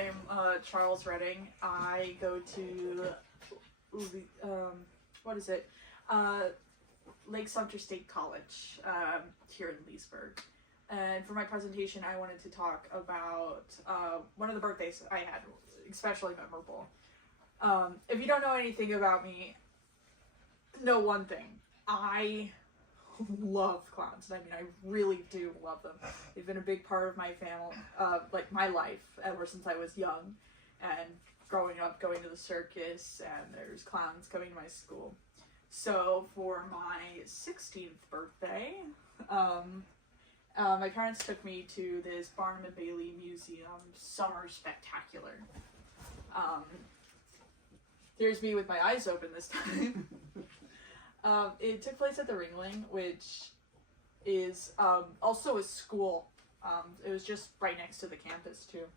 I'm Charles Redding. I go to what is it? Lake Sumter State College here in Leesburg. And for my presentation, I wanted to talk about one of the birthdays I had, especially memorable. If you don't know anything about me, know one thing. I love clowns. I mean, I really do love them. They've been a big part of my family, like my life, ever since I was young. And growing up, going to the circus, and there's clowns coming to my school. So for my 16th birthday, my parents took me to this Barnum and Bailey Museum summer spectacular. Here's me with my eyes open this time. It took place at the Ringling, which is also a school. It was just right next to the campus too.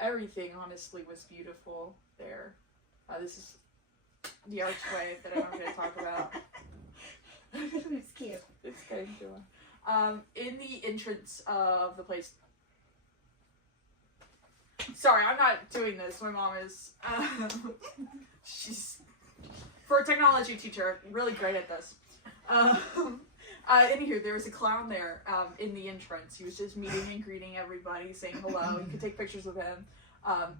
Everything honestly was beautiful there. This is the archway that I'm going to talk about. It's cute. It's kind of cool. In the entrance of the place. Sorry, I'm not doing this. My mom is. She's, for a technology teacher, really great at this. Anywho, there was a clown there in the entrance. He was just meeting and greeting everybody, saying hello. You could take pictures with him.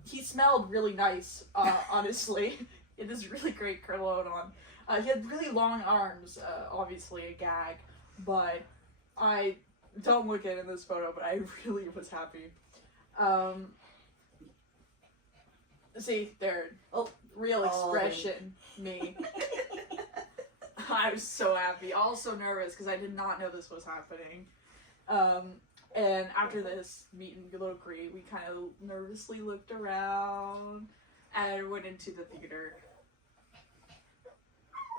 He smelled really nice, honestly. It is really great cologne on. He had really long arms, obviously a gag, but I don't look at it in this photo, but I really was happy. See, there, real expression, me. I was so happy, also nervous because I did not know this was happening. And after this meet and greet, we kind of nervously looked around and went into the theater,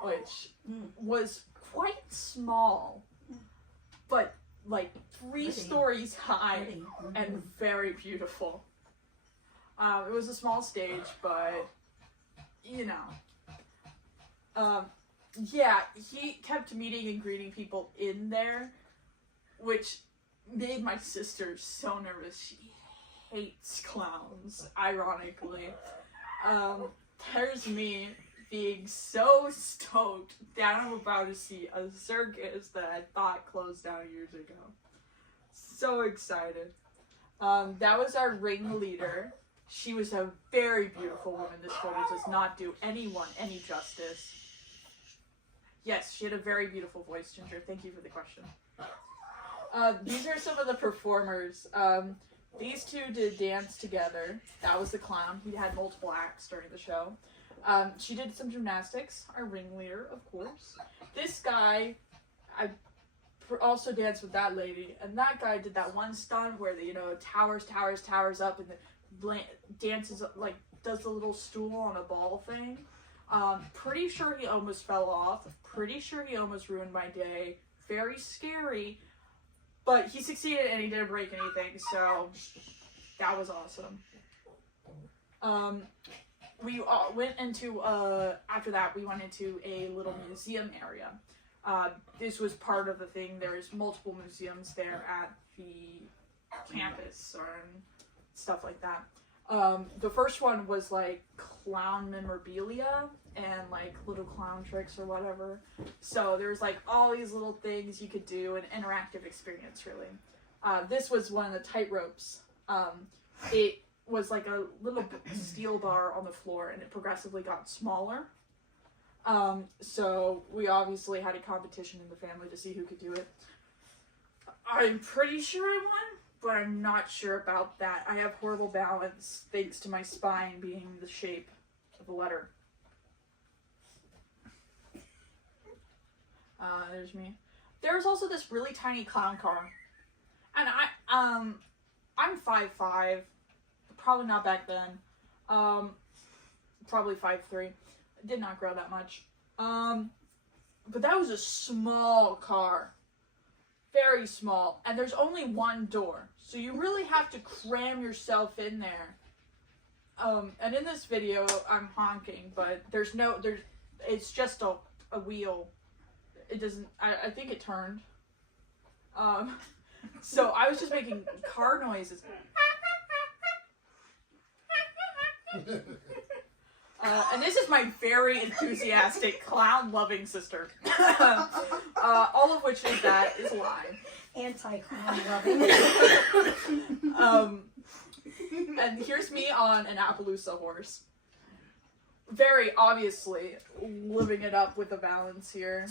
which was quite small, but like 3 stories high and very beautiful. It was a small stage, but you know. Yeah, he kept meeting and greeting people in there, which made my sister so nervous. She hates clowns, ironically. There's me being so stoked that I'm about to see a circus that I thought closed down years ago. So excited. That was our ringleader. She was a very beautiful woman. This photo does not do anyone any justice. Yes, she had a very beautiful voice, Ginger. Thank you for the question. These are some of the performers. These two did dance together. That was the clown. He had multiple acts during the show. She did some gymnastics, our ringleader, of course. This guy, I also danced with that lady, and that guy did that one stunt where the, towers up, and the dances, like, does the little stool on a ball thing. Pretty sure he almost fell off. Pretty sure he almost ruined my day. Very scary. But he succeeded and he didn't break anything, so that was awesome. We went into, after that, we went into a little museum area. This was part of the thing. There's multiple museums there at the campus and stuff like that. The first one was like clown memorabilia and like little clown tricks or whatever. So there's like all these little things you could do, an interactive experience really. This was one of the tight ropes. It was like a little steel bar on the floor and it progressively got smaller. So we obviously had a competition in the family to see who could do it. I'm pretty sure I won, but I'm not sure about that. I have horrible balance thanks to my spine being the shape of a letter. There's me. There's also this really tiny clown car. And I'm 5'5", probably not back then. Probably 5'3". Did not grow that much. But that was a small car. Very small, and there's only one door, so you really have to cram yourself in there. And in this video, I'm honking, but it's just a wheel. It doesn't, I think it turned. So I was just making car noises. And this is my very enthusiastic, clown-loving sister. All of which is that is lie. Anti-clown loving. And here's me on an Appaloosa horse. Very obviously living it up with the balance here.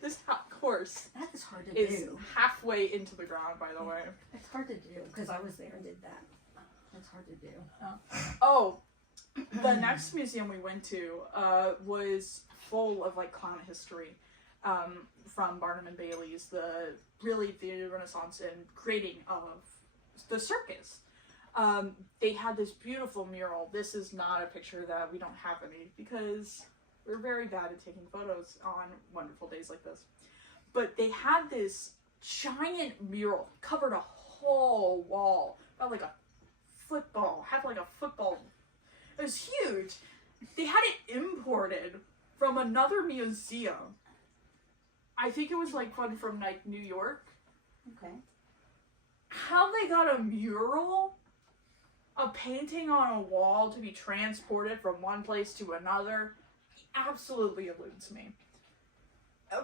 This horse That is hard to is do. halfway into the ground, by the way. It's hard to do because I was there and did that. It's hard to do. Oh, the next museum we went to was full of like clown history from Barnum and Bailey's, the Renaissance and creating of the circus. They had this beautiful mural. This is not a picture that we don't have any because we're very bad at taking photos on wonderful days like this. But they had this giant mural, covered a whole wall, about like a football, had like a football. It was huge. They had it imported from another museum. I think it was like one from like New York. Okay. How they got a mural, a painting on a wall to be transported from one place to another, absolutely eludes me.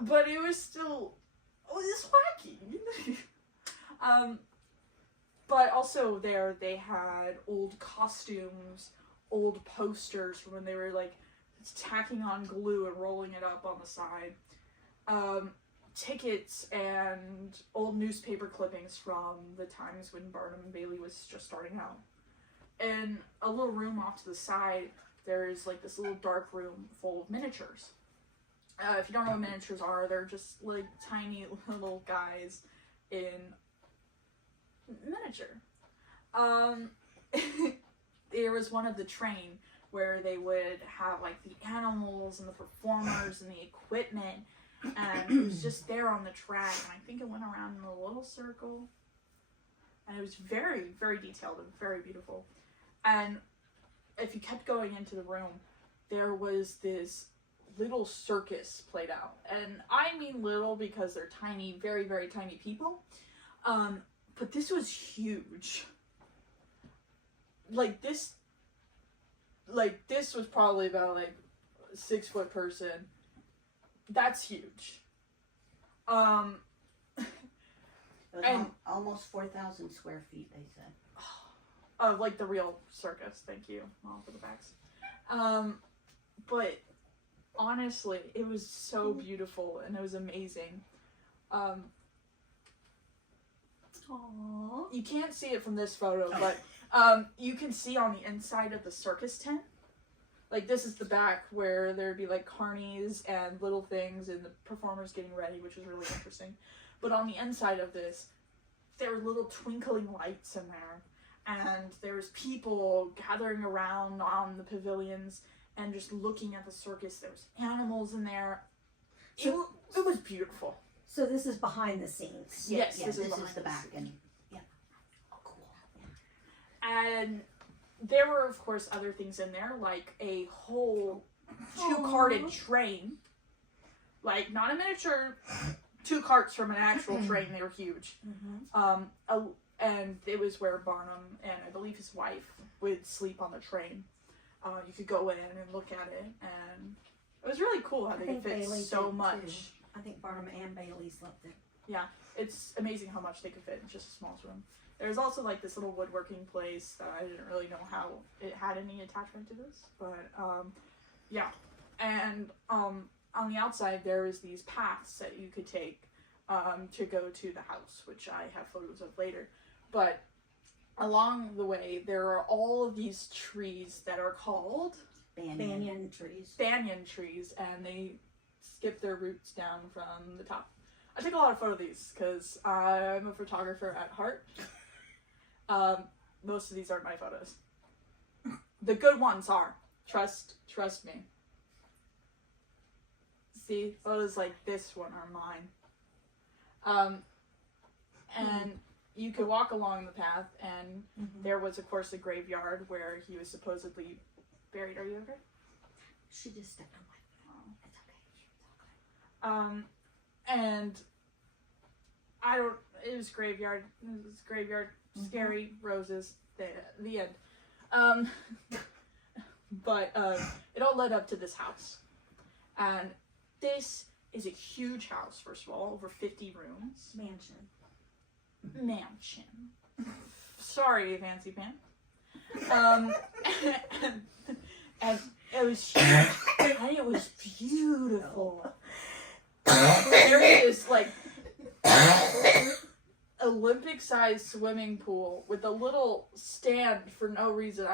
But it was still, it was wacky. But also there they had old costumes, old posters from when they were like tacking on glue and rolling it up on the side. Tickets and old newspaper clippings from the times when Barnum and Bailey was just starting out. In a little room off to the side, there's like this little dark room full of miniatures. If you don't know what miniatures are, they're just like tiny little guys in miniature. There was one of the train where they would have like the animals and the performers and the equipment, and it was just there on the track, and I think it went around in a little circle, and it was very, very detailed and very beautiful. And if you kept going into the room, there was this little circus played out, and I mean little because they're tiny, very, very tiny people, but this was huge. This was probably about like a 6 foot person. That's huge. It was And- almost 4,000 square feet, they said. Of like the real circus. Thank you, Mom, for the facts. But honestly, it was so beautiful and it was amazing. Aww. You can't see it from this photo, but you can see on the inside of the circus tent. Like, this is the back where there'd be like carnies and little things and the performers getting ready, which is really interesting. But on the inside of this, there were little twinkling lights in there, and there was people gathering around on the pavilions and just looking at the circus. There was animals in there. It was beautiful. So this is behind the scenes. Yes, Yeah, this is this is behind the the back. scenes. And yeah. Oh, cool. And there were, of course, other things in there, like a whole 2-carted train. Like, not a miniature, 2 carts from an actual train. They were huge. Mm-hmm. And it was where Barnum and I believe his wife would sleep on the train. You could go in and look at it, and it was really cool how they could fit so much. I think Barnum and Bailey slept there. It's amazing how much they could fit in just a small room. There's also like this little woodworking place that I didn't really know how it had any attachment to this, but yeah. And on the outside there is these paths that you could take to go to the house, which I have photos of later. But along the way there are all of these trees that are called Banyan trees. banyan trees, and they skip their roots down from the top. I take a lot of photos of these because I'm a photographer at heart. Most of these aren't my photos. The good ones are. Trust me. See, photos like this one are mine. And you could walk along the path, and there was, of course, a graveyard where he was supposedly buried. Are you okay? She just stepped on my phone. It's okay. And it was graveyard. It was graveyard scary roses. The end. But it all led up to this house, and this is a huge house. First of all, over 50 rooms. Mansion. Sorry, fancy pants. And it was huge, and it was beautiful. There is like Olympic-sized swimming pool with a little stand for no reason.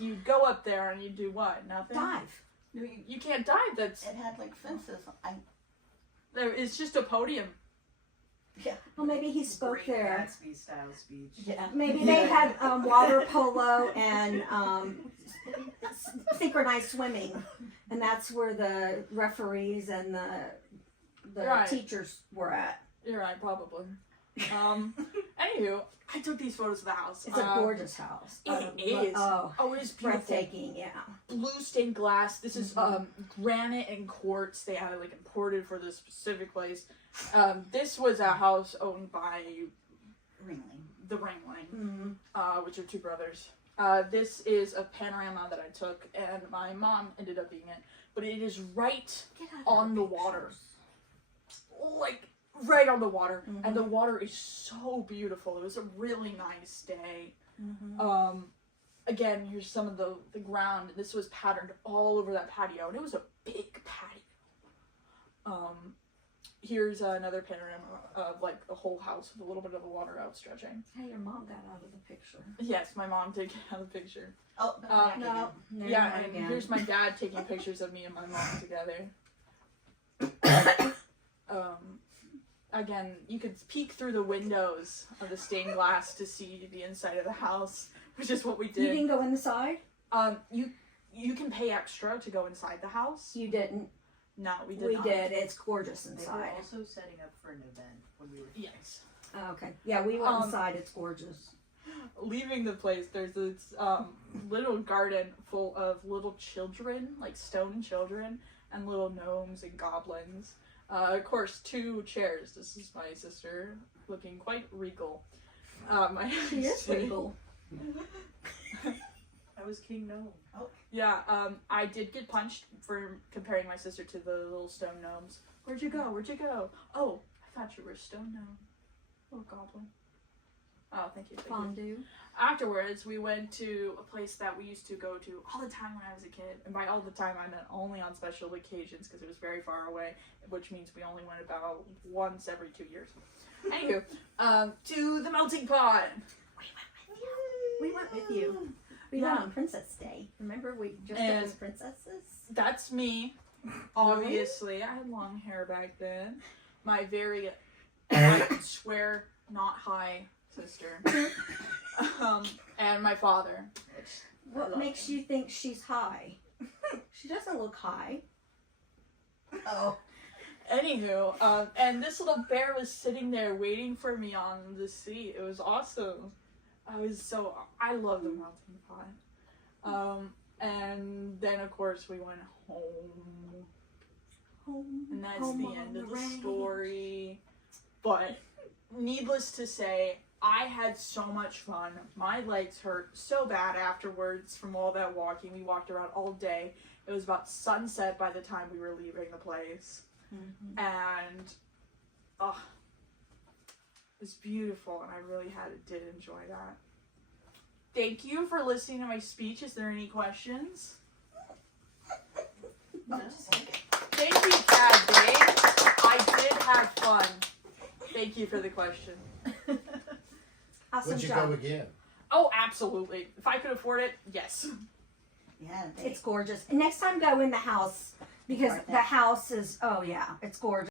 You go up there and you do what? Nothing. Dive. You can't dive. It had like fences. It's just a podium. Yeah. Well, maybe he spoke Great there. Gatsby style speech. Yeah. Maybe they had water polo and synchronized swimming, and that's where the referees and the Right. teachers were at. You're right, probably. Anywho, I took these photos of the house. It's a gorgeous house. It is. Oh, Oh, it is beautiful. breathtaking. Yeah. Blue stained glass. This is granite and quartz. They had it like imported for this specific place. This was a house owned by the Ringling, which are two brothers. This is a panorama that I took, and my mom ended up being it. But it is right on the water, like right on the water, and the water is so beautiful. It was a really nice day. Again, here's some of the ground. This was patterned all over that patio, and it was a big patio. Here's another panorama of like a whole house with a little bit of the water outstretching. Hey, your mom got out of the picture. Yes, my mom did get out of the picture. Oh, No. Yeah, and here's my dad taking pictures of me and my mom together. Again, you could peek through the windows of the stained glass to see the inside of the house, which is what we You did. didn't go inside? You can pay extra to go inside the house. You didn't. No, we did We not. did. It's gorgeous They were inside. also setting up for an event when we were Yes. Okay. Yeah, we went inside. It's gorgeous. Leaving the place, there's this little garden full of little children, like stone children, and little gnomes and goblins. Of course, 2 chairs. This is my sister, looking quite regal. She is regal. I was King Gnome. Yeah, I did get punched for comparing my sister to the little stone gnomes. Where'd you go? Where'd you go? Oh, I thought you were a stone gnome. Little goblin. Oh, thank you. Thank you. Fondue. Afterwards, we went to a place that we used to go to all the time when I was a kid. And by all the time, I meant only on special occasions because it was very far away, which means we only went about once every 2 years. Anywho, to the melting pot. We went with you. We went on Princess Day. Remember, we just did as princesses? That's me. Obviously, I had long hair back then. My very, I swear, not high sister. And my father. What makes you think she's high? She doesn't look high. Oh. Anywho, and this little bear was sitting there waiting for me on the seat. It was awesome. I love the melting pot. And then of course we went home. And that's Home the on end of the the range. story. But needless to say, I had so much fun. My legs hurt so bad afterwards from all that walking. We walked around all day. It was about sunset by the time we were leaving the place. And it was beautiful, and I really did enjoy that. Thank you for listening to my speech. Is there any questions? No. Thank you, Chad Dave. I did have fun. Thank you for the question. Awesome Would you job. go again? Oh, absolutely. If I could afford it, yes. Yeah. It's gorgeous. And next time, go in the house because the house is, oh yeah, it's gorgeous.